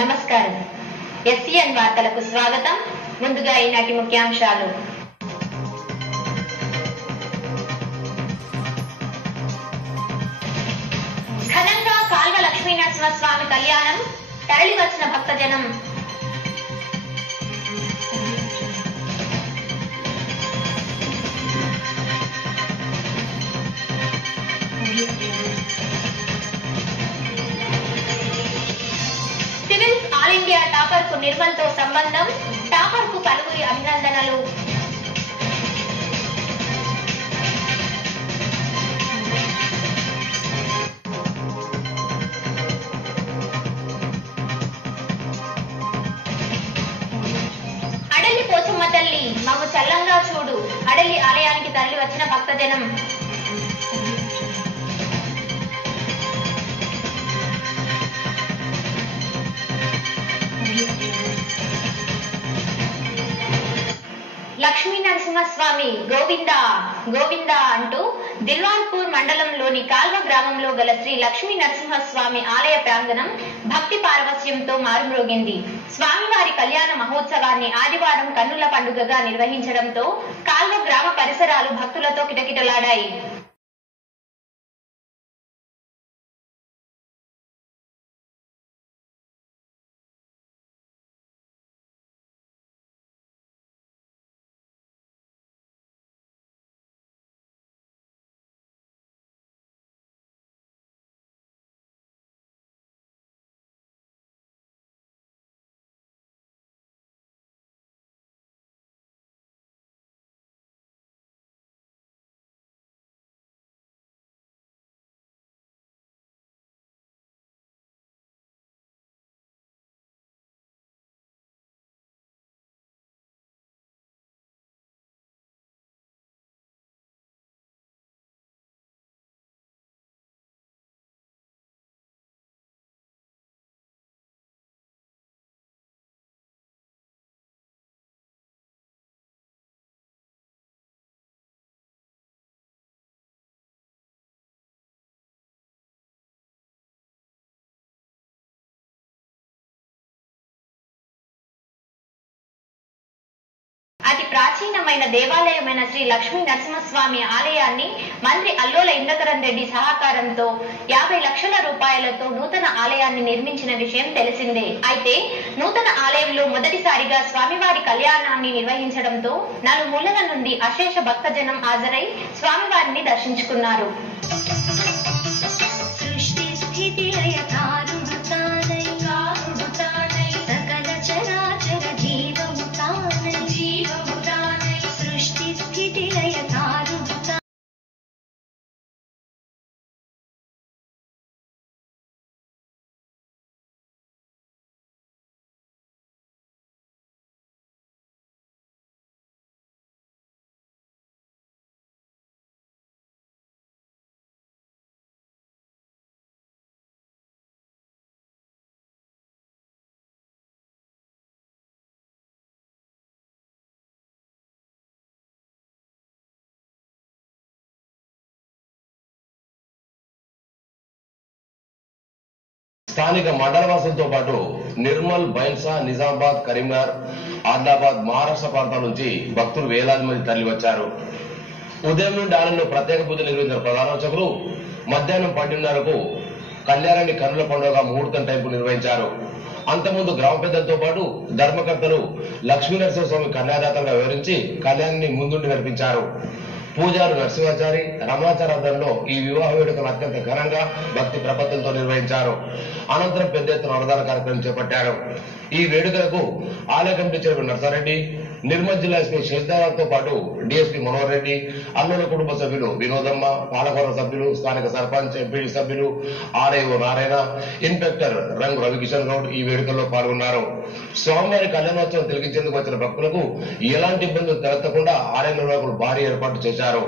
నమస్కారం. ఎస్సీఎన్ వార్తలకు స్వాగతం. ముందుగా ఈనాటి ముఖ్యాంశాలు. ఘనంగా కాల్వ లక్ష్మీనరసింహస్వామి కళ్యాణం, తరలి వచ్చిన భక్తజనం. సివిల్స్ ఆల్ ఇండియా టాపర్ కు నిర్మల్ తో సంబంధం, టాపర్ కు పలువురి అభినందనలు. అడలి పోచమ్మ తల్లి మమ్ము చల్లంగా చూడు, అడలి ఆలయానికి తరలి వచ్చిన భక్తజనం. లక్ష్మీ నరసింహస్వామి గోవింద గోవింద అంటూ దిల్వాన్పూర్ మండలంలోని కాల్వ గ్రామంలో గల శ్రీ లక్ష్మీ నరసింహస్వామి ఆలయ ప్రాంగణం భక్తి పారవస్యంతో మారుమ్రోగింది. స్వామివారి కళ్యాణ మహోత్సవాన్ని ఆదివారం కన్నుల పండుగగా నిర్వహించడంతో కాల్వ గ్రామ పరిసరాలు భక్తులతో కిటకిటలాడాయి. అతి ప్రాచీనమైన దేవాలయమైన శ్రీ లక్ష్మీ నరసింహస్వామి ఆలయాన్ని మంత్రి అల్లోల ఇంద్రకరణ్ రెడ్డి సహకారంతో 50 లక్షల రూపాయలతో నూతన ఆలయాన్ని నిర్మించిన విషయం తెలిసిందే. అయితే నూతన ఆలయంలో మొదటిసారిగా స్వామివారి కళ్యాణాన్ని నిర్వహించడంతో నలుమూలల నుండి అశేష భక్తజనం హాజరై స్వామివారిని దర్శించుకున్నారు. స్థానిక మండలవాసులతో పాటు నిర్మల్, బైన్సా, నిజామాబాద్, కరీంనగర్, ఆదిలాబాద్, మహారాష్ట్ర ప్రాంతాల నుంచి భక్తులు వేలాది మంది తరలి వచ్చారు. ఉదయం నుండి ఆలయంలో ప్రత్యేక పూజలు నిర్వహించిన ప్రధానోత్సకులు మధ్యాహ్నం 12:30కు కళ్యాణాన్ని కన్నుల పండుగ ముహూర్తం టైంకు నిర్వహించారు. అంతకుముందు గ్రామ పెద్దలతో పాటు ధర్మకర్తలు లక్ష్మీ నరసింహస్వామి కన్యాదాతలుగా వివరించి కళ్యాణాన్ని ముందుండి నడిపించారు. పూజారు నరసింహాచారి, రమణాచారి ఆధ్వర్యంలో ఈ వివాహ వేడుకను అత్యంత ఘనంగా భక్తి ప్రపత్తులతో నిర్వహించారు. అనంతరం పెద్ద ఎత్తున అన్నదాన కార్యక్రమం చేపట్టారు. ఈ వేడుకలకు ఆలయ కమిటీ చైర్మన్ నర్సారెడ్డి, నిర్మల్ జిల్లా ఎస్పీ శశిధర్తో పాటు డిఎస్పీ మనోహర్ రెడ్డి, అల్లుల కుటుంబ సభ్యులు వినోదమ్మ, పాలకొర సభ్యులు, స్థానిక సర్పంచ్, ఎంపీడీ సభ్యులు, ఆర్ఐఓ నారాయణ, ఇన్స్పెక్టర్ రంగు రవికిషన్ గౌడ్ ఈ వేడుకల్లో పాల్గొన్నారు. స్వామివారి కళ్యాణోత్సవం తిలకించేందుకు వచ్చిన భక్తులకు ఎలాంటి ఇబ్బందులు తలెత్తకుండా ఆలయ నిర్వాహకులు భారీ ఏర్పాటు చేశారు.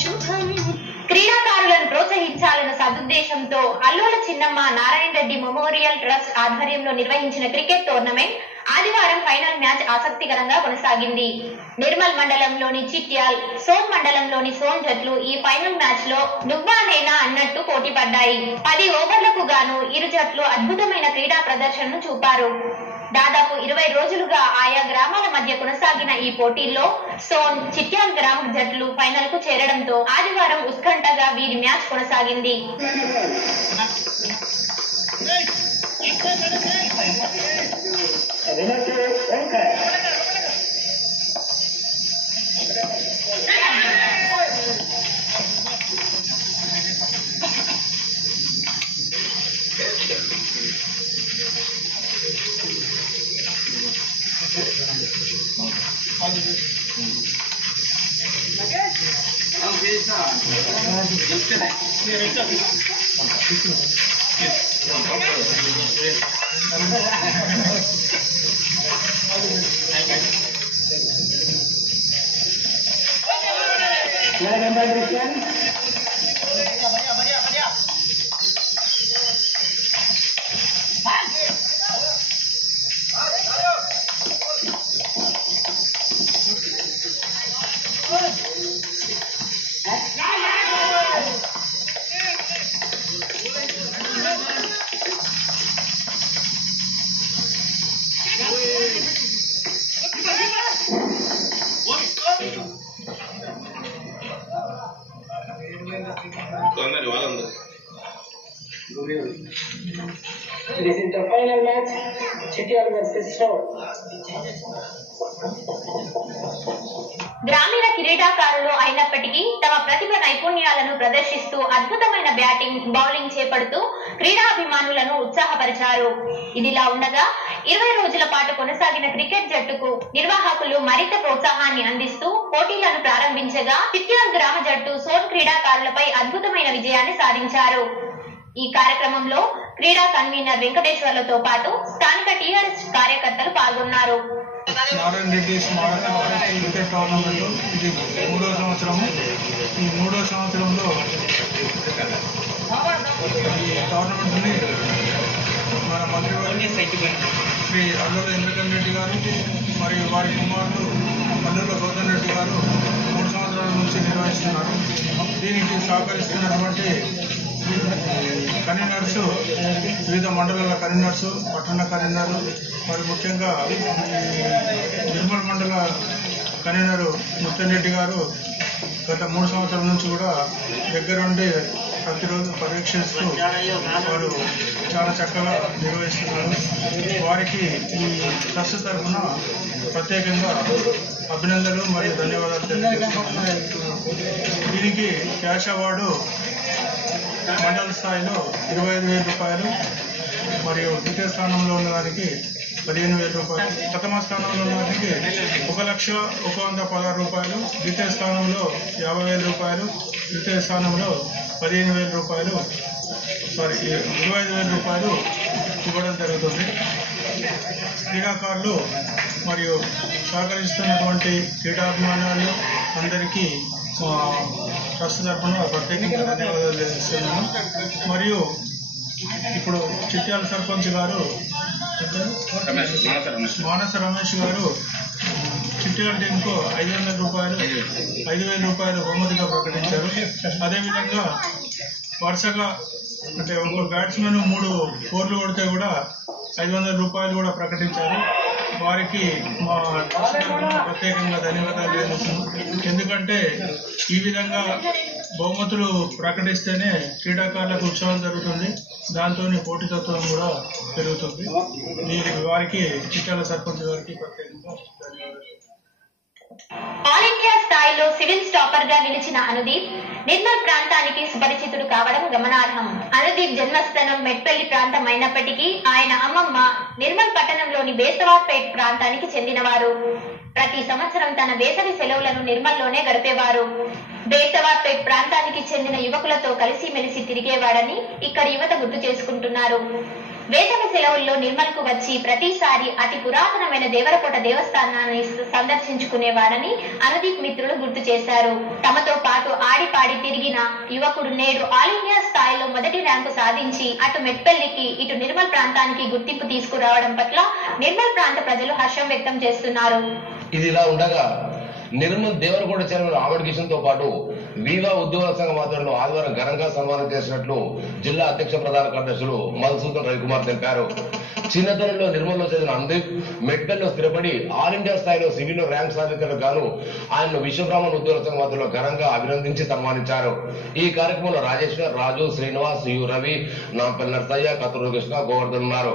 శుభం. క్రీడాకారులను ప్రోత్సహించాలన్న సదుద్దేశంతో అల్లోల చిన్నమ్మ నారాయణ రెడ్డి మెమోరియల్ ట్రస్ట్ ఆధ్వర్యంలో నిర్వహించిన క్రికెట్ టోర్నమెంట్ ఆదివారం ఫైనల్ మ్యాచ్ ఆసక్తికరంగా కొనసాగింది. నిర్మల్ మండలంలోని చిట్యాల్, సోన్ మండలంలోని సోన్ జట్లు ఈ ఫైనల్ మ్యాచ్ లో నువ్వా నేనా అన్నట్టు పోటీ పడ్డాయి. 10 ఓవర్లకు గాను ఇరు జట్లు అద్భుతమైన క్రీడా ప్రదర్శనను చూపారు. దాదాపు 20 రోజులుగా ఆయా గ్రామాల మధ్య కొనసాగిన ఈ పోటీల్లో సోన్, చిట్యాల్ గ్రామ జట్లు ఫైనల్ కు చేరడంతో ఆదివారం ఉత్కంఠగా వీరి మ్యాచ్ కొనసాగింది. This is the final match, Chittial versus Soul. గ్రామీణ క్రీడాకారులు అయినప్పటికీ తమ ప్రతిభ నైపుణ్యాలను ప్రదర్శిస్తూ అద్భుతమైన బ్యాటింగ్, బౌలింగ్ చేపడుతూ క్రీడాభిమానులను ఉత్సాహపరిచారు. ఇదిలా ఉండగా 20 రోజుల పాటు కొనసాగిన క్రికెట్ జట్టుకు నిర్వాహకులు మరింత ప్రోత్సాహాన్ని అందిస్తూ పోటీలను ప్రారంభించగా చిట్యాల్ గ్రామ జట్టు సోన్ క్రీడాకారులపై అద్భుతమైన విజయాన్ని సాధించారు. ఈ కార్యక్రమంలో క్రీడా కన్వీనర్ వెంకటేశ్వర్లతో పాటు స్థానిక టీఆర్ఎస్ కార్యకర్తలు పాల్గొన్నారు. నారాయణ రెడ్డి స్మారక క్రికెట్ టోర్నమెంట్ ఇది 3వ సంవత్సరము. ఈ 3వ సంవత్సరంలో ఈ టోర్నమెంట్ని మన మంత్రివర్గ శ్రీ అల్లుల ఇంద్రకరణ్ రెడ్డి గారు మరియు వారి కుమారుడు అల్లుల గౌతమ్ రెడ్డి గారు 3 సంవత్సరాల నుంచి నిర్వహిస్తున్నారు. దీనికి సహకరిస్తున్నటువంటి కన్వీనర్స్, వివిధ మండలాల కన్వీనర్స్, పట్టణ కన్వీనర్, మరి ముఖ్యంగా నిర్మల్ మండల కన్వీనర్ ముత్తన్ రెడ్డి గారు గత 3 సంవత్సరాల నుంచి కూడా దగ్గరుండి ప్రతిరోజు పర్యవేక్షిస్తూ వారు చాలా చక్కగా నిర్వహిస్తున్నారు. వారికి ఈ ట్రస్ట్ తరఫున ప్రత్యేకంగా అభినందనలు మరియు ధన్యవాదాలు తెలియజేస్తున్నాను. దీనికి క్యాష్ అవార్డు మండల స్థాయిలో 25,000 రూపాయలు, మరియు ద్వితీయ స్థానంలో ఉన్నదానికి 15,000 రూపాయలు, ప్రథమ స్థానంలో ఉన్నదానికి 1,116 రూపాయలు, ద్వితీయ స్థానంలో 50,000 రూపాయలు, తృతీయ స్థానంలో 15,000 రూపాయలు, 25,000 రూపాయలు ఇవ్వడం జరుగుతుంది. క్రీడాకారులు మరియు సహకరిస్తున్నటువంటి క్రీడాభిమానులు అందరికీ ట్రస్ట్ తరఫున ప్రత్యేకంగా ధన్యవాదాలు తెలియజేస్తున్నాను. మరియు ఇప్పుడు చిట్యాల సర్పంచ్ గారు మానస రమేష్ గారు చిట్యాల టీంకు 5,000 రూపాయలు బహుమతిగా ప్రకటించారు. అదేవిధంగా వరుసగా అంటే ఒక బ్యాట్స్మెన్ 3 4లు కొడితే కూడా 500 రూపాయలు కూడా ప్రకటించారు. వారికి మా ట్రస్ట్ తరఫున ప్రత్యేకంగా ధన్యవాదాలు తెలియజేస్తున్నాం. ఎందుకంటే ఈ విధంగా బహుమతులు ప్రకటిస్తేనే క్రీడాకారులకు ఉత్సాహం జరుగుతుంది, దాంతో పోటీతత్వం కూడా పెరుగుతుంది. వారికి చిట్యాల సర్పంచ్ గారికి ప్రత్యేకంగా ధన్యవాదాలు. ఆల్ ఇండియా స్థాయిలో సివిల్ టాపర్ గా నిలిచిన అనుదీప్ నిర్మల్ ప్రాంతానికి సుపరిచితుడు కావడం గమనార్హం. అనుదీప్ జన్మస్థానం మెట్పల్లి ప్రాంతం అయినప్పటికీ ఆయన అమ్మమ్మ నిర్మల్ పట్టణంలోని బేస్తవార్పేట్ ప్రాంతానికి చెందినవారు. ప్రతి సంవత్సరం తన వేసవి సెలవులను నిర్మల్లోనే గడిపేవారు. బేస్తవార్పేట్ ప్రాంతానికి చెందిన యువకులతో కలిసిమెలిసి తిరిగేవాడని ఇక్కడి యువత గుర్తు చేసుకుంటున్నారు. వేసవి సెలవుల్లో నిర్మల్ కు వచ్చి ప్రతిసారి అతి పురాతనమైన దేవరకోట దేవస్థానాన్ని సందర్శించుకునేవారని అనుదీప్ మిత్రులు గుర్తు చేశారు. తమతో పాటు ఆడిపాడి తిరిగిన యువకుడు నేడు ఆల్ ఇండియా స్థాయిలో మొదటి ర్యాంకు సాధించి అటు మెట్పల్లికి ఇటు నిర్మల్ ప్రాంతానికి గుర్తింపు తీసుకురావడం పట్ల నిర్మల్ ప్రాంత ప్రజలు హర్షం వ్యక్తం చేస్తున్నారు. ఇది ఇలా ఉండగా నిర్మల్ దేవరకోట చైర్మన్ ఆమడ్ కిషన్ తో పాటు వివా ఉద్యోగుల సంఘం ఆధ్వర్యంలో ఆదివారం ఘనంగా సన్మానం చేసినట్లు జిల్లా అధ్యక్ష ప్రధాన కార్యదర్శులు మధుసూదన్ రవికుమార్ తెలిపారు. చిన్నతనంలో నిర్మల్లో చదివిన అందీప్ మెట్పల్లిలో స్థిరపడి ఆల్ ఇండియా స్థాయిలో సివిల్లో ర్యాంక్ సాధించడం గాను ఆయన్ను విశ్వబ్రాహ్మణ్ ఉద్యోగుల సంఘం ఆధ్వర్యంలో ఘనంగా అభినందించి సన్మానించారు. ఈ కార్యక్రమంలో రాజేశ్వర్, రాజు, శ్రీనివాస్, యు రవి, నాంపల్లి నర్సయ్య, కతురు కృష్ణ, గోవర్ధన్ ఉన్నారు.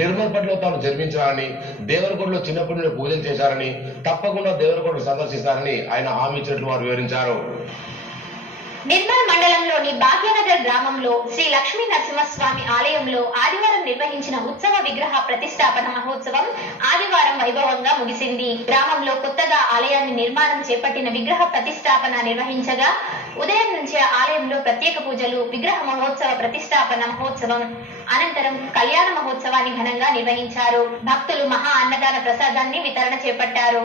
నిర్మల్ పట్ల తాను జన్మించారని, దేవరకోటలో చిన్నప్పటి నుండి పూజలు చేశారని, తప్పకుండా దేవరకోట సందర్శిస్తారని ఆయన హామీ ఇచ్చినట్లు వారు వివరించారు. నిర్మల్ మండలంలోని భాగ్యనగర్ గ్రామంలో శ్రీ లక్ష్మీ నరసింహస్వామి ఆలయంలో ఆదివారం నిర్వహించిన ఉత్సవ విగ్రహ ప్రతిష్టాపన మహోత్సవం ఆదివారం వైభవంగా ముగిసింది. గ్రామంలో కొత్తగా ఆలయాన్ని నిర్మాణం చేపట్టిన విగ్రహ ప్రతిష్టాపన నిర్వహించగా ఉదయం నుంచే ఆలయంలో ప్రత్యేక పూజలు, విగ్రహ మహోత్సవ ప్రతిష్టాపన మహోత్సవం అనంతరం కళ్యాణ మహోత్సవాన్ని ఘనంగా నిర్వహించారు. భక్తులు మహా అన్నదాన ప్రసాదాన్ని వితరణ చేపట్టారు.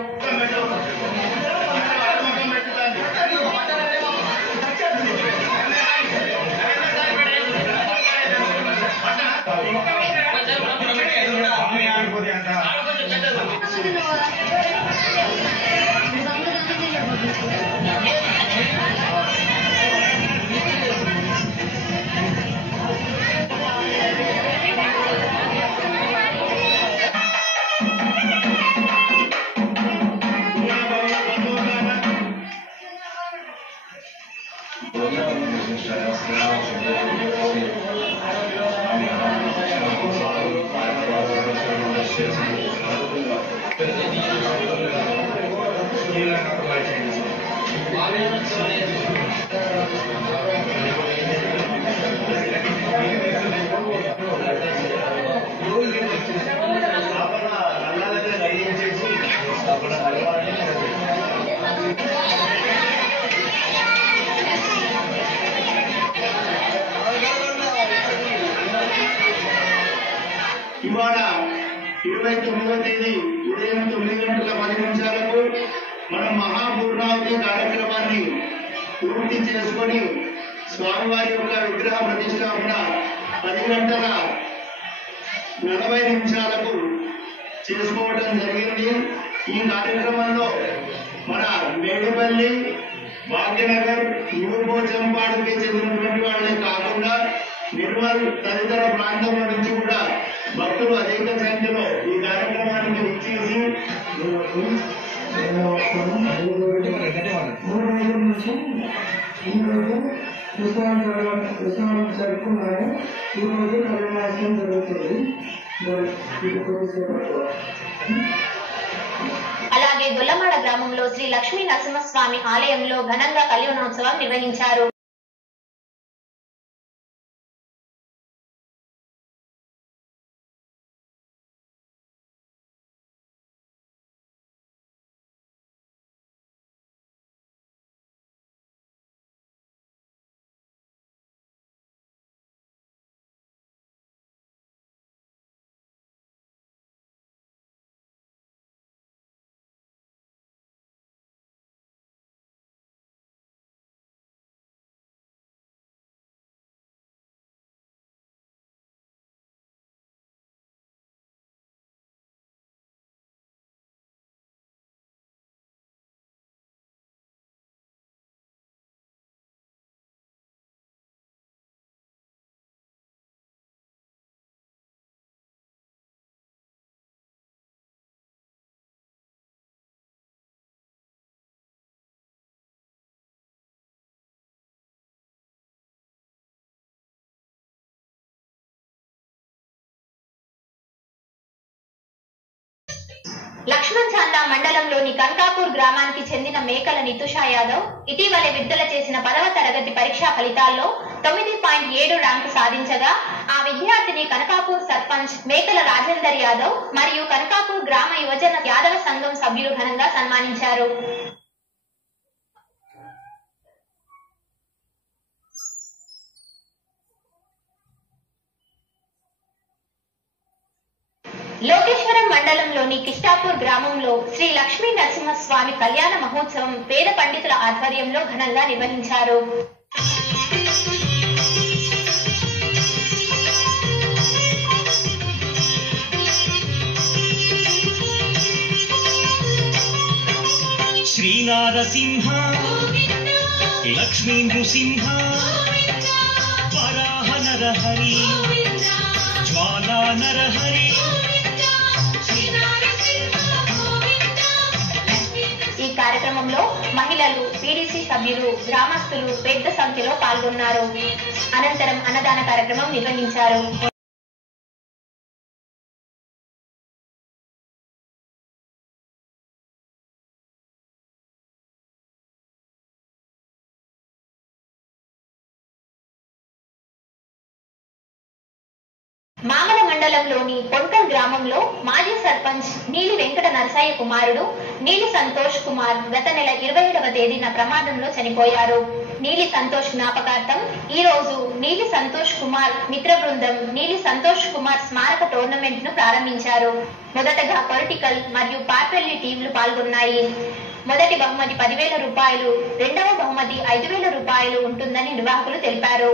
ఇవాళ 29వ తేదీ ఉదయం 9:10 మనం మహాపూర్ణావతి కార్యక్రమాన్ని పూర్తి చేసుకొని స్వామివారి యొక్క విగ్రహ ప్రతిష్టాపన 10:40 చేసుకోవడం జరిగింది. ఈ కార్యక్రమంలో మన మేడిపల్లి, భాగ్యనగర్, న్యూపోచంపాడుకి చెందినటువంటి వాళ్ళే కాకుండా నిర్మల్ తదితర ప్రాంతంలో నుంచి కూడా భక్తులు అధిక సంఖ్యలో ఈ కార్యక్రమానికి విచ్చేసి 3 రోజుల నుంచి ఈ రోజు ఉత్సవం జరుపుకున్నాము. ఈ రోజు కళ్యాణోత్సవం జరుగుతుంది. అలాగే గొల్లమాడ గ్రామంలో శ్రీ లక్ష్మీ నరసింహస్వామి ఆలయంలో ఘనంగా కళ్యాణోత్సవం నిర్వహించారు. లక్ష్మణ్ చాందా మండలంలోని కనకాపూర్ గ్రామానికి చెందిన మేకల నితుషా యాదవ్ ఇటీవలే విడుదల చేసిన 10వ తరగతి పరీక్షా ఫలితాల్లో 9.7 ర్యాంకు సాధించగా ఆ విద్యార్థిని కనకాపూర్ సర్పంచ్ మేకల రాజేందర్ యాదవ్ మరియు కనకాపూర్ గ్రామ యువజన యాదవ సంఘం సభ్యులు ఘనంగా సన్మానించారు. లోకేశ్వరం మండలంలోని కిష్టాపూర్ గ్రామంలో శ్రీ లక్ష్మీ నరసింహస్వామి కళ్యాణ మహోత్సవం వేద పండితుల ఆధ్వర్యంలో ఘనంగా నిర్వహించారు. శ్రీ నారసింహ లక్ష్మీ నృసింహ వరాహ నరహరి జ్వాలా నరహరి. ఈ కార్యక్రమంలో మహిళలు, పీడీసీ సభ్యులు, గ్రామస్తులు పెద్ద సంఖ్యలో పాల్గొన్నారు. అనంతరం అన్నదాన కార్యక్రమం నిర్వహించారు. మామల మండలంలోని పొన్కల్ గ్రామంలో మాజీ సర్పంచ్ నీలి వెంకట నరసయ్య కుమారుడు నీలి సంతోష్ కుమార్ గత నెల 27వ తేదీన ప్రమాదంలో చనిపోయారు. నీలి సంతోష్ జ్ఞాపకార్థం ఈ రోజు నీలి సంతోష్ కుమార్ మిత్ర బృందం నీలి సంతోష్ కుమార్ స్మారక టోర్నమెంట్ ను ప్రారంభించారు. మొదటగా పొలిటికల్ మరియు పార్పెల్లి టీంలు పాల్గొన్నాయి. మొదటి బహుమతి 10,000 రూపాయలు, రెండవ బహుమతి 5,000 రూపాయలు ఉంటుందని నిర్వాహకులు తెలిపారు.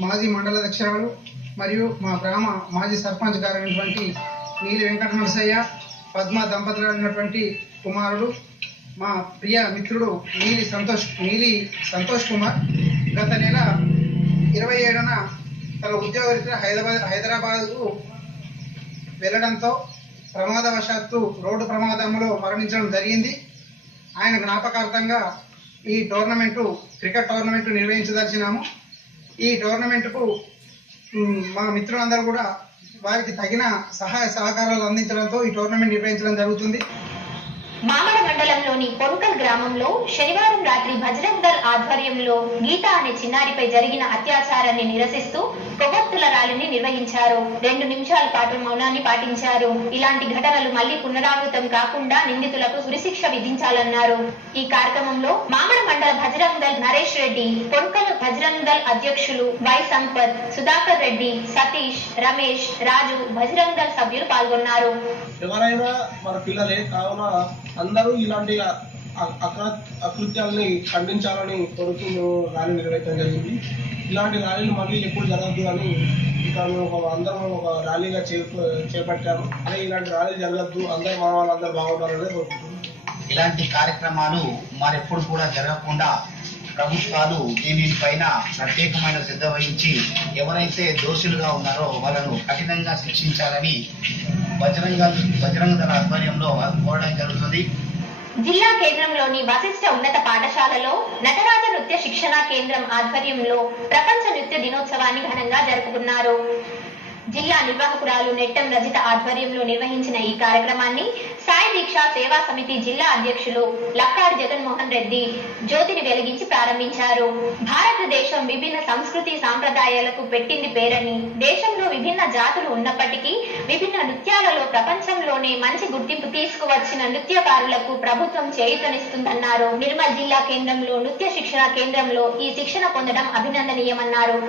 మాజీ మండల అధ్యక్షురాలు మరియు మా గ్రామ మాజీ సర్పంచ్ గారైనటువంటి నీలి వెంకట నరసయ్య పద్మ దంపతులు అయినటువంటి కుమారుడు మా ప్రియ మిత్రుడు నీలి సంతోష్ కుమార్ గత నెల 27న తన ఉద్యోగరీత్యా హైదరాబాద్కు వెళ్లడంతో ప్రమాదవశాత్తు రోడ్డు ప్రమాదంలో మరణించడం జరిగింది. ఆయన జ్ఞాపకార్థంగా ఈ క్రికెట్ టోర్నమెంటు నిర్వహించదలిచినాము. ఈ టోర్నమెంట్కు మా మిత్రులందరూ కూడా వారికి తగిన సహాయ సహకారాలు అందించడంతో ఈ టోర్నమెంట్ నిర్వహించడం జరుగుతుంది. మామల మండలంలోని పొన్కల్ గ్రామంలో శనివారం రాత్రి బజరంగ్ దళ్ ఆధ్వర్యంలో గీత అనే చిన్నారిపై జరిగిన అత్యాచారాన్ని నిరసిస్తూ కొవ్వొత్తుల ర్యాలీని నిర్వహించారు. 2 నిమిషాల పాటు మౌనాన్ని పాటించారు. ఇలాంటి ఘటనలు మళ్లీ పునరావృతం కాకుండా నిందితులకు ఉరిశిక్ష విధించాలన్నారు. ఈ కార్యక్రమంలో మామల మండల బజరంగ్ దళ్ నరేష్ రెడ్డి, పొన్కల్ బజరంగ్ దళ్ అధ్యక్షులు వై సంపత్, సుధాకర్ రెడ్డి, సతీష్, రమేష్, రాజు, బజరంగ్ దళ్ సభ్యులు పాల్గొన్నారు. ఎవరైనా మన పిల్లలే కావున అందరూ ఇలాంటి అకృత్యాలని ఖండించాలని కోరుతూ ర్యాలీ నిర్వహించడం జరిగింది. ఇలాంటి ర్యాలీలు మళ్ళీ ఎప్పుడు జరగద్దు అని అందరం ఒక ర్యాలీగా చేపట్టాము. అదే ఇలాంటి ర్యాలీలు జరగద్దు, అందరూ మన వాళ్ళందరూ బాగుండాలని కోరుకుంటున్నాం. ఇలాంటి కార్యక్రమాలు మరెప్పుడు కూడా జరగకుండా ప్రభుత్వాలు దీనిపైన ప్రత్యేకమైన శ్రద్ధ వహించి ఎవరైతే దోషులుగా ఉన్నారో వాళ్ళను కఠినంగా శిక్షించాలని బజరంగ దళ ఆధ్వర్యంలో కోరడం జరుగుతుంది. జిల్లా కేంద్రంలోని వశిష్ఠ ఉన్నత పాఠశాలలో నటరాజ నృత్య శిక్షణ కేంద్రం ఆధ్వర్యంలో ప్రపంచ నృత్య దినోత్సవాన్ని ఘనంగా జరుపుకున్నారు. జిల్లా నిర్వాహకురాలు నెట్టం రజిత ఆధ్వర్యంలో నిర్వహించిన ఈ కార్యక్రమాన్ని సాయి దీక్ష సేవా సమితి జిల్లా అధ్యక్షులు లక్కాడి జగన్మోహన్ రెడ్డి జ్యోతిని వెలిగించి ప్రారంభించారు. భారతదేశం విభిన్న సంస్కృతి సాంప్రదాయాలకు పెట్టింది పేరని, దేశంలో విభిన్న జాతులు ఉన్నప్పటికీ విభిన్న నృత్యాలలో ప్రపంచంలోనే మంచి గుర్తింపు తీసుకువచ్చిన నృత్యకారులకు ప్రభుత్వం చేయూతనిస్తుందన్నారు. నిర్మల్ జిల్లా కేంద్రంలో నృత్య శిక్షణ కేంద్రంలో ఈ శిక్షణ పొందడం అభినందనీయమన్నారు.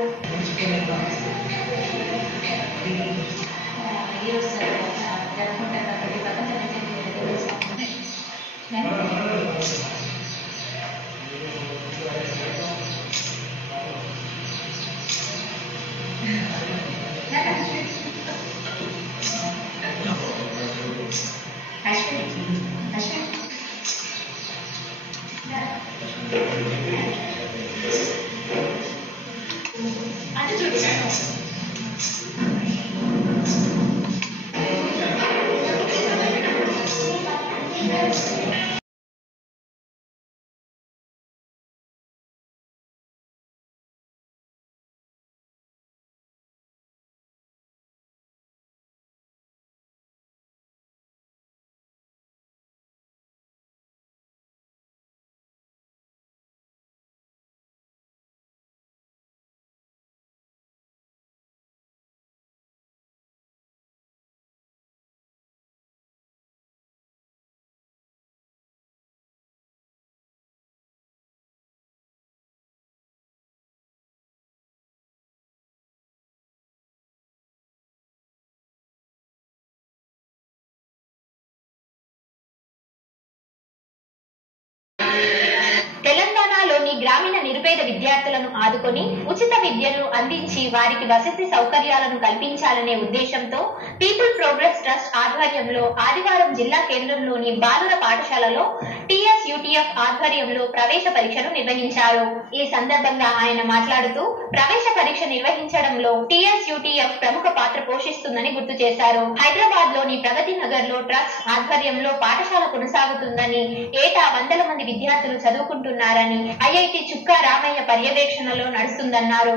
నిరుపేద విద్యార్థులను ఆదుకొని ఉచిత విద్యను అందించి వారికి వసతి సౌకర్యాలను కల్పించాలనే ఉద్దేశంతో పీపుల్ ప్రోగ్రెస్ ట్రస్ట్ ఆధ్వర్యంలో ఆదివారం జిల్లా కేంద్రంలోని బాలుర పాఠశాలలో TSUTF ఆధ్వర్యంలో ప్రవేశ పరీక్షను నిర్వహించారు. ఈ సందర్భంగా ఆయన మాట్లాడుతూ ప్రవేశ పరీక్ష నిర్వహించడంలో TSUTF ప్రముఖ పాత్ర పోషిస్తుందని గుర్తు చేశారు. హైదరాబాద్ లోని ప్రగతి నగర్ లో ట్రస్ట్ ఆధ్వర్యంలో పాఠశాల కొనసాగుతుందని, ఏటా 100 మంది విద్యార్థులు చదువుకుంటున్నారని, IIT చుక్కా రామయ్య పర్యవేక్షణలో నడుస్తుందన్నారు.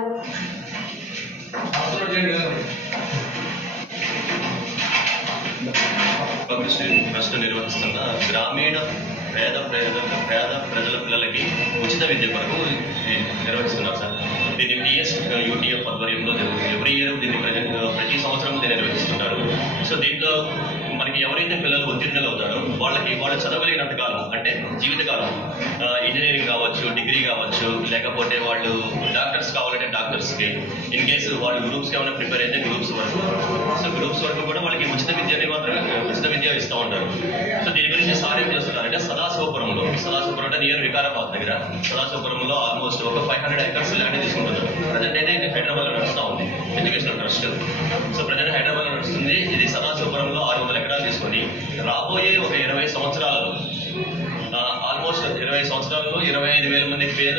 ట్రస్ట్ నిర్వహిస్తున్న గ్రామీణ పేద ప్రజల పిల్లలకి ఉచిత విద్య కొరకు నిర్వహిస్తున్నారు సార్. దీన్ని TSUTF ఆధ్వర్యంలో ఎవ్రీ ఇయర్ దీన్ని ప్రతి సంవత్సరం దీన్ని నిర్వహిస్తుంటారు. సో దీంట్లో మనకి ఎవరైతే పిల్లలు ఉత్తీర్ణులు అవుతారో వాళ్ళు చదవగలిగినంత కాలం, అంటే జీవితకాలం, ఇంజనీరింగ్ కావచ్చు, డిగ్రీ కావచ్చు, లేకపోతే వాళ్ళు డాక్టర్స్ కావాలంటే డాక్టర్స్కి, ఇన్ కేసు వాళ్ళు గ్రూప్స్కి ఏమైనా ప్రిపేర్ అయితే గ్రూప్స్ వరకు, సో గ్రూప్స్ వరకు కూడా వాళ్ళకి ఉచిత విద్యని మాత్రమే ఉచిత విద్య ఇస్తూ ఉంటారు. సో దీని గురించి సార్ ఏం చేస్తున్నారంటే సదాశివపురం అంటే నియర్ వికారాబాద్ దగ్గర సదాశివపురంలో ఆల్మోస్ట్ ఒక 500 acres ల్యాండ్ తీసుకుంటున్నారు. ప్రజెంట్ అయితే ఇది హైదరాబాద్ లో నడుస్తూ ఉంది educational trust. So present Hyderabad లో నడుస్తుంది. ఇది సదాశివపురంలో 600 ఎకరాలు తీసుకొని రాబోయే ఒక 20 సంవత్సరాలలో ఆల్మోస్ట్ 20 సంవత్సరాలలో 25,000 మంది పేద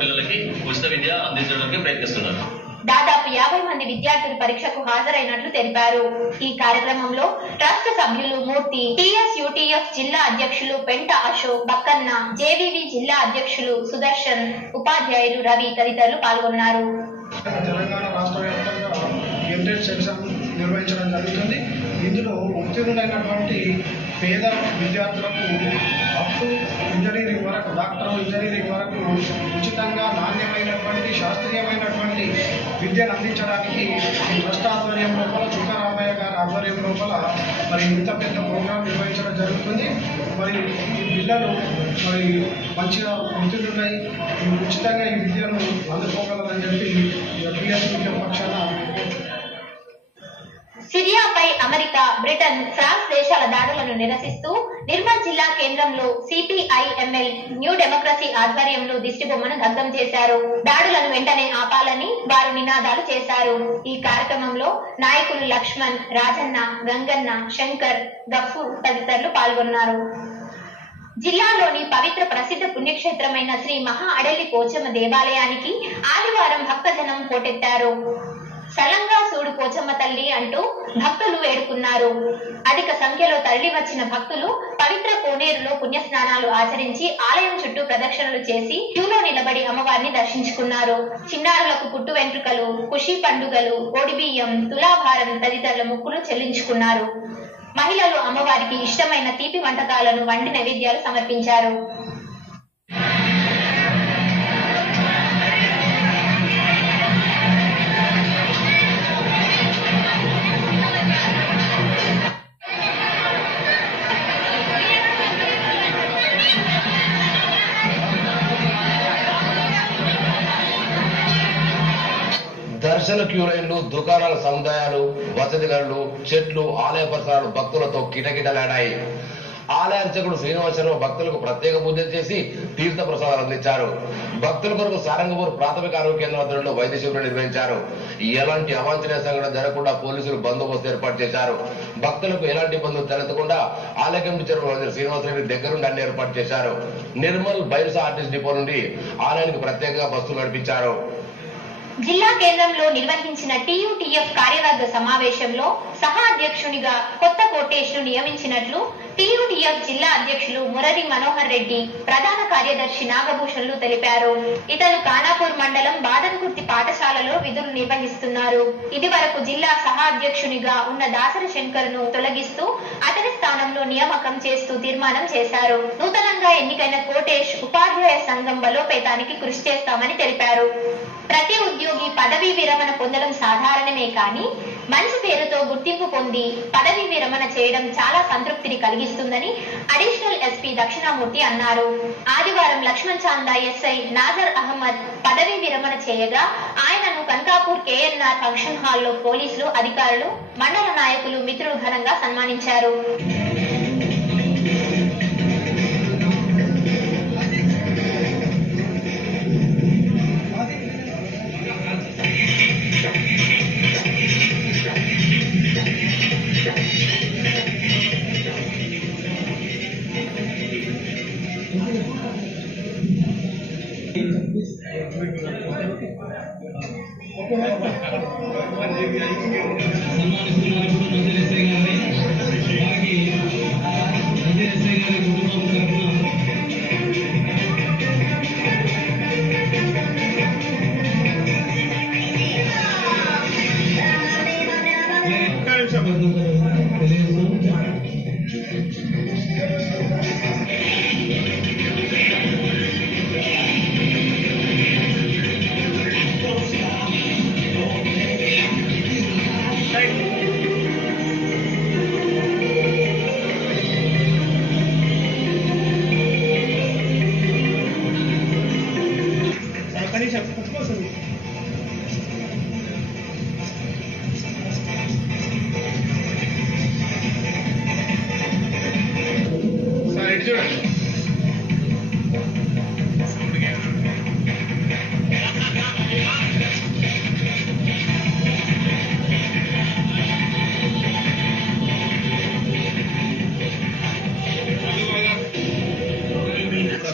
పిల్లలకి ఉచిత విద్య అందించడానికి ప్రయత్నిస్తున్నారు. దాదాపు 50 మంది విద్యార్థులు పరీక్షకు హాజరైనట్లు తెలిపారు. ఈ కార్యక్రమంలో ట్రస్ట్ సభ్యులు మూర్తి, TSUTF జిల్లా అధ్యక్షులు పెంట అశోక్, బక్కన్న, JVV జిల్లా అధ్యక్షులు సుదర్శన్, ఉపాధ్యాయులు రవి తదితరులు పాల్గొన్నారు. తెలంగాణ రాష్ట్ర వ్యాప్తంగా ఎంట్రన్స్ ఎగ్జామ్ నిర్వహించడం జరుగుతుంది. ఇందులో ఉత్తీర్ణులైనటువంటి పేద విద్యార్థులకు అప్ టు ఇంజనీరింగ్ వరకు, డాక్టర్ ఇంజనీరింగ్ వరకు ఉచితంగా నాణ్యమైనటువంటి శాస్త్రీయమైనటువంటి విద్యను అందించడానికి ఈ ట్రస్ట్ ఆధ్వర్యం లోపల, చుక్కారామయ్య గారి ఆధ్వర్యం లోపల మరి ఇంత పెద్ద ప్రోగ్రాం నిర్వహించడం జరుగుతుంది. మరి ఈ పిల్లలు మరి మంచిగా ఉత్తీర్ణులై ఉచితంగా ఈ విద్యను అందుకోగలరని చెప్పి TSUTF పక్షాన సిరియాపై అమెరికా, బ్రిటన్, ఫ్రాన్స్ దేశాల దాడులను నిరసిస్తూ నిర్మల్ జిల్లా కేంద్రంలో CPI-ML న్యూ డెమోక్రసీ ఆధ్వర్యంలో దిష్టిబొమ్మను దగ్ధం చేశారు. దాడులను వెంటనే ఆపాలని వారు నినాదాలు చేశారు. ఈ కార్యక్రమంలో నాయకులు లక్ష్మణ్, రాజన్న, గంగన్న, శంకర్, గఫూర్ తదితరులు పాల్గొన్నారు. జిల్లాలోని పవిత్ర ప్రసిద్ధ పుణ్యక్షేత్రమైన శ్రీ మహా అడెల్లి పోచమ్మ దేవాలయానికి ఆదివారం భక్తజనం పోటెత్తారు. సలంగా సూడు పోచమ్మ తల్లి అంటూ భక్తులు వేడుకున్నారు. అధిక సంఖ్యలో తరలి వచ్చిన భక్తులు పవిత్ర కోనేరులో పుణ్యస్నానాలు ఆచరించి ఆలయం చుట్టూ ప్రదక్షిణలు చేసి క్యూలో నిలబడి అమ్మవారిని దర్శించుకున్నారు. చిన్నారులకు పుట్టు వెంట్రుకలు, ఖుషి పండుగలు, ఓడిబియ్యం, తులాభారం తదితరుల మొక్కులు చెల్లించుకున్నారు. మహిళలు అమ్మవారికి ఇష్టమైన తీపి వంటకాలను వండి నైవేద్యాలు సమర్పించారు. దర్శన క్యూ లైన్లు, దుకాణాల సముదాయాలు, వసతి గదులు, చెట్లు, ఆలయ పరిసరాలు భక్తులతో కిటకిటలాడాయి. ఆలయ అర్చకుడు శ్రీనివాసరావు భక్తులకు ప్రత్యేక పూజలు చేసి తీర్థ ప్రసాదాలు అందించారు. భక్తుల కొరకు సారంగపూర్ ప్రాథమిక ఆరోగ్య కేంద్రం ఆధ్వర్యంలో వైద్య శిబిరం నిర్వహించారు. ఎలాంటి అవాంఛనీయ సంఘటన జరగకుండా పోలీసులు బందోబస్తు ఏర్పాటు చేశారు. భక్తులకు ఎలాంటి ఇబ్బందులు తలెత్తకుండా ఆలయ కమిటీ చైర్మన్ శ్రీనివాసరెడ్డి దగ్గరుండి అన్ని ఏర్పాటు చేశారు. నిర్మల్ బైల్సా ఆర్టీసీ డిపో నుండి ఆలయానికి ప్రత్యేకంగా బస్సులు నడిపించారు. జిల్లా కేంద్రంలో నిర్వహించిన TUTF కార్యవర్గ సమావేశంలో సహా అధ్యక్షునిగా కొత్త కోటేష్ ను నియమించినట్లు TUTF జిల్లా అధ్యక్షులు మురళి మనోహర్ రెడ్డి, ప్రధాన కార్యదర్శి నాగభూషణ్లు తెలిపారు. ఇతను ఖానాపూర్ మండలం బాదన్కుర్తి పాఠశాలలో విధులు నిర్వహిస్తున్నారు. ఇది వరకు జిల్లా సహా అధ్యక్షునిగా ఉన్న దాసరి శంకర్ ను తొలగిస్తూ అతని స్థానంలో నియామకం చేస్తూ తీర్మానం చేశారు. నూతనంగా ఎన్నికైన కోటేష్ ఉపాధ్యాయ సంఘం బలోపేతానికి కృషి చేస్తామని తెలిపారు. ప్రతి ఉద్యోగి పదవీ విరమణ పొందడం సాధారణమే కానీ మంచి పేరుతో గుర్తింపు పొంది పదవీ విరమణ చేయడం చాలా సంతృప్తిని కలిగిస్తుందని అడిషనల్ SP దక్షిణామూర్తి అన్నారు. ఆదివారం లక్ష్మణ్ చాందా SI నాజర్ అహ్మద్ పదవీ విరమణ చేయగా ఆయనను కనకాపూర్ KNR ఫంక్షన్ హాల్లో పోలీసులు, అధికారులు, మండల నాయకులు, మిత్రులు ఘనంగా సన్మానించారు.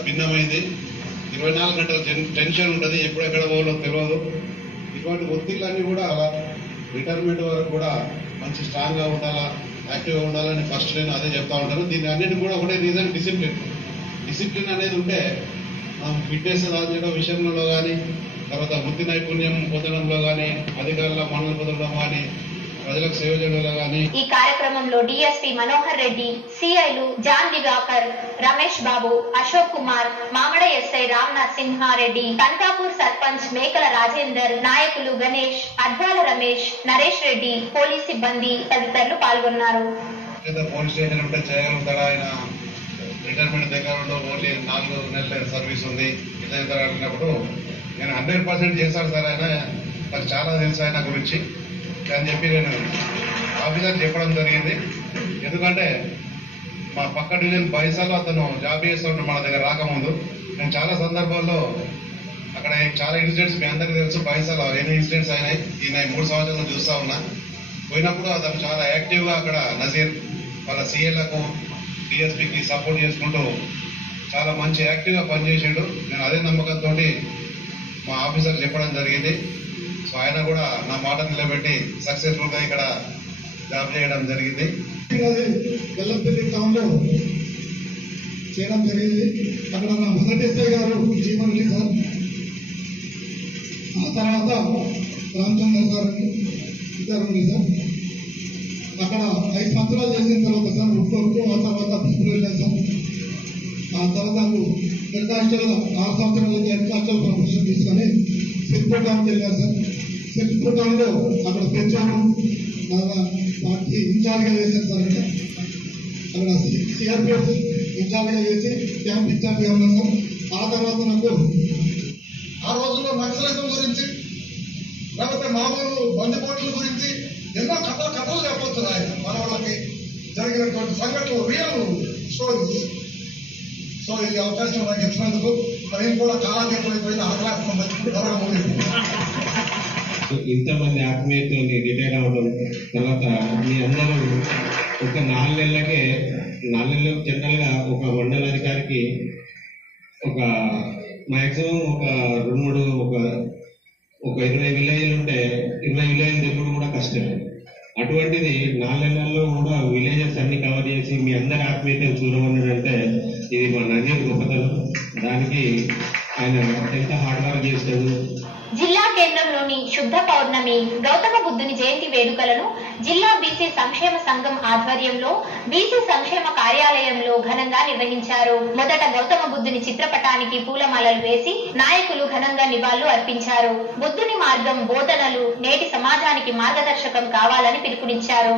భిన్నమైంది. 24 గంటల టెన్షన్ ఉంటుంది, ఎప్పుడెక్కడ పోవాలో తెలియదు. ఇటువంటి ఒత్తిళ్ళన్నీ కూడా రిటైర్మెంట్ వరకు కూడా మంచి స్ట్రాంగ్ గా ఉండాలా, యాక్టివ్ గా ఉండాలని ఫస్ట్ నేను అదే చెప్తా ఉంటాను. దీని అన్నిటి కూడా ఒకటే రీజన్ డిసిప్లిన్ అనేది ఉంటే మనం ఫిట్నెస్ సాధించడం విషయంలో కానీ, తర్వాత వృత్తి నైపుణ్యం పొందడంలో కానీ, అధికారుల మన్నలు పొందడం కానీ, ప్రజలకు సేవ చేయడంలో కానీ. ఈ కార్యక్రమంలో DSP Manohar Reddy, సిఐలు John Diwakar, Ramesh Babu, Ashok Kumar, Mamada SI Ram Narasimha Reddy, కంటాపూర్ sarpanch మేకల రాజేందర్, నాయకులు గణేష్, అద్వాల రమేష్, నరేష్ రెడ్డి, పోలీస్ సిబ్బంది తదితరులు పాల్గొన్నారు. పోలీస్ స్టేషన్ ఉంటే చేయగలుగుతాడా, ఆయన రిటైర్మెంట్ దగ్గర ఓన్లీ 4 నెలల సర్వీస్ ఉంది ఇతర అడిగినప్పుడు నేను 100% చేశాను సార్, ఆయన నాకు చాలా తెలుసు ఆయన గురించి అని చెప్పి నేను ఆఫీసర్ చెప్పడం జరిగింది. ఎందుకంటే మా పక్క డివిజన్ బైసాలో అతను జాబ్ చేస్తూ మన దగ్గర రాకముందు నేను చాలా సందర్భాల్లో అక్కడ చాలా ఇన్సిడెంట్స్ మీ అందరికీ తెలుసు, బైసాలో ఎన్ని ఇన్సిడెంట్స్ అయినాయి. ఈయన 3 సంవత్సరాలు చూస్తా ఉన్నా. పోయినప్పుడు అతను చాలా యాక్టివ్ గా అక్కడ నజీర్ వాళ్ళ సీఏలకు డిఎస్పీకి సపోర్ట్ చేసుకుంటూ చాలా మంచి యాక్టివ్ గా పనిచేసాడు. నేను అదే నమ్మకంతో మా ఆఫీసర్ చెప్పడం జరిగింది. సో ఆయన కూడా నా మాట నిలబెట్టి సక్సెస్ఫుల్ గా ఇక్కడ జాబ్ చేయడం జరిగింది. వెల్లంపల్లి టౌన్ లో చేయడం జరిగింది. అక్కడ నా మొదటి ఎస్ఐ గారు జీవన్ సార్, ఆ తర్వాత రామచంద్ర సార్ ఇద్దరు సార్. అక్కడ 5 సంవత్సరాలు చేసిన తర్వాత సార్ ఒక్కొక్క, ఆ తర్వాత వెళ్ళాను సార్. ఆ తర్వాత హెడ్ కానిస్టేబుల్ 6 సంవత్సరాల హెడ్ కానిస్టేబుల్ ప్రొఫెషన్ తీసుకొని సిరిపూర్ టౌన్కి వెళ్ళాను సార్. సిరిపూర్ టౌన్ లో అక్కడ పెంచాను, పార్టీ ఇన్ఛార్జ్ గా చేశాను సార్. అక్కడ సిఆర్పిఎఫ్ ఇన్ఛార్జ్ గా చేసి క్యాంప్ ఇన్ఛార్జ్ గా ఉన్నాను సార్. ఆ తర్వాత నాకు ఆ రోజుల్లో నక్సలిజం గురించి, లేకపోతే మామూలు బందిపోట్ల గురించి ఎన్నో కథలు చెప్పొచ్చు ఆయన మన వాళ్ళకి జరిగినటువంటి సంఘటనలు, రియల్ స్టోరీస్. సో ఈ అవకాశం నాకు ఇచ్చినందుకు నేను కూడా కాలాతీతమైపోయిన ఆహ్లాదం ఇంతమంది ఆత్మీయతతో రిటైర్ అవడం, తర్వాత మీ అందరూ ఒక 4 నెలలకే 4 నెలలకు జనరల్ గా ఒక మండలాధికారికి ఒక మాక్సిమం ఒక 2-3 ఒక 20 విలేజ్లు ఉంటే 20 విలేజ్లు తిరుగుడు కూడా కష్టమే. అటువంటిది 4 నెలల్లో కూడా విలేజెస్ అన్ని కవర్ చేసి మీ అందరి ఆత్మీయతను చూడమన్నాడంటే ఇది మా నజీర్ గొప్పతనం. దానికి ఆయన ఎంత హార్డ్ వర్క్ చేస్తాడు. జిల్లా కేంద్రంలోని శుద్ధ పౌర్ణమి గౌతమ బుద్ధుని జయంతి వేడుకలను జిల్లా బీసీ సంక్షేమ సంఘం ఆధ్వర్యంలో బీసీ సంక్షేమ కార్యాలయంలో ఘనంగా నిర్వహించారు. మొదట గౌతమ బుద్ధుని చిత్రపటానికి పూలమాలలు వేసి నాయకులు ఘనంగా నివాళులు అర్పించారు. బుద్ధుని మార్గం, బోధనలు నేటి సమాజానికి మార్గదర్శకం కావాలని పిలుపునిచ్చారు.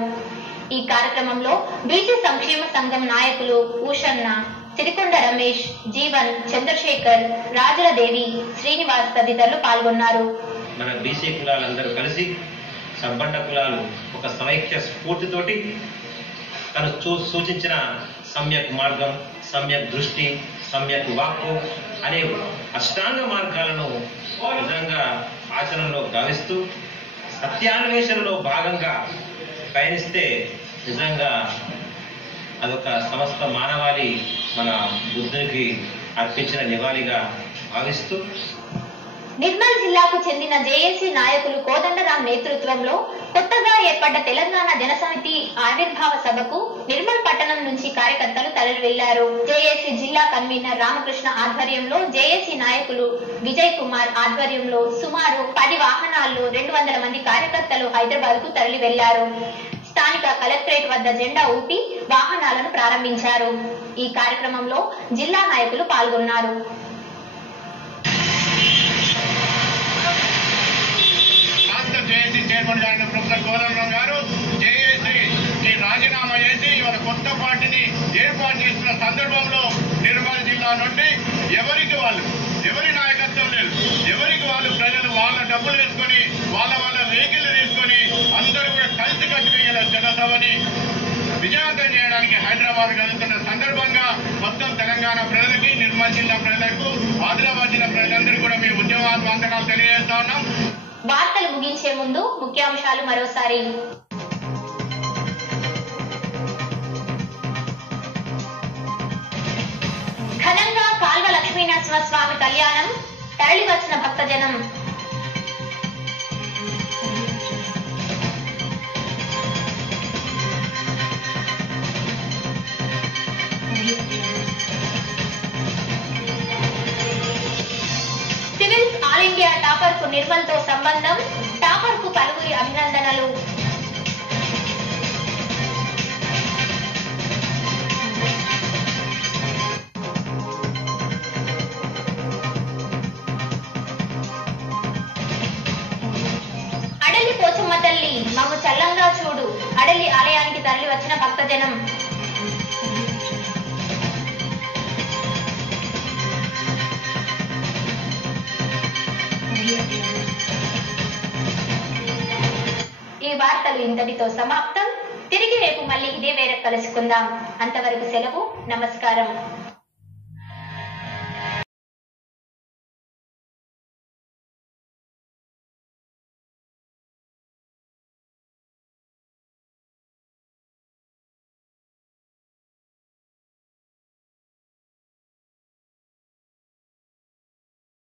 ఈ కార్యక్రమంలో బీసీ సంక్షేమ సంఘం నాయకులు ఊషన్న, సిరికొండ రమేష్, జీవన్, చంద్రశేఖర్, రాజులదేవి, శ్రీనివాస్ తదితరులు పాల్గొన్నారు. మన బీసీ కులాలందరూ కలిసి సబ్బండ కులాలు ఒక సమైక్య స్ఫూర్తితోటి తను సూచించిన సమ్యక్ మార్గం, సమ్యక్ దృష్టి, సమ్యక్ వాక్కు అనే అష్టాంగ మార్గాలను నిజంగా ఆచరణలో గావిస్తూ సత్యాన్వేషణలో భాగంగా పయనిస్తే నిజంగా అదొక సమస్త మానవాళి మన బుద్ధునికి అర్పించిన నివాళిగా భావిస్తూ నిర్మల్ జిల్లాకు చెందిన జేఏసీ నాయకులు కోదండరాం నేతృత్వంలో కొత్తగా ఏర్పడ్డ తెలంగాణ జనసమితి ఆవిర్భావ సభకు నిర్మల్ పట్టణం నుంచి కార్యకర్తలు తరలి వెళ్లారు. జేఏసీ జిల్లా కన్వీనర్ రామకృష్ణ ఆధ్వర్యంలో జేఏసీ నాయకులు విజయ్ కుమార్ ఆధ్వర్యంలో సుమారు 10 వాహనాల్లో 200 మంది కార్యకర్తలు హైదరాబాద్ కు తరలి వెళ్లారు. కలెక్టరేట్ వద్ద జెండా ఊపి వాహనాలను ప్రారంభించారు. ఈ కార్యక్రమంలో జిల్లా నాయకులు పాల్గొన్నారు. రాష్ట్ర జేఏసీ చైర్మన్ గారు ప్రొఫెసర్ కోదండరాం గారు జేఏసీకి రాజీనామా చేసి ఇవాళ కొత్త పార్టీని ఏర్పాటు చేస్తున్న సందర్భంలో నిర్మల్ జిల్లా నుండి ఎవరి నాయకత్వం లేదు, ఎవరికి వాళ్ళు ప్రజలు వాళ్ళ డబ్బులు వేసుకొని వాళ్ళ వెహికల్ తీసుకొని అందరూ కూడా కలిసి కట్టుగా జనసభని విజయవంతం చేయడానికి హైదరాబాద్ కలుగుతున్న సందర్భంగా మొత్తం తెలంగాణ ప్రజలకి, నిర్మల్ జిల్లా ప్రజలకు, ఆదిలాబాద్ జిల్లా ప్రజలందరూ కూడా మేము ఉద్యమాత్మకంగా తెలియజేస్తా ఉన్నాం. వార్తలు ముగించే ముందు ముఖ్యాంశాలు మరోసారి. ఘనంగా కాల్వ లక్ష్మీనరసింహస్వామి కళ్యాణం, తరలి వచ్చిన భక్తజనం. సివిల్స్ ఆల్ ఇండియా టాపర్ కు నిర్మల్ తో సంబంధం, టాపర్ కు పలువురి అభినందనలు. అడలి పోచమ్మ తల్లి మమ్ము చల్లంగా చూడు, అడలి ఆలయానికి తరలి వచ్చిన భక్తజనం. ఈ వార్తలు ఇంతటితో సమాప్తం. తిరిగి రేపు మళ్ళీ ఇదే వేరే కలుసుకుందాం. అంతవరకు సెలవు. నమస్కారం.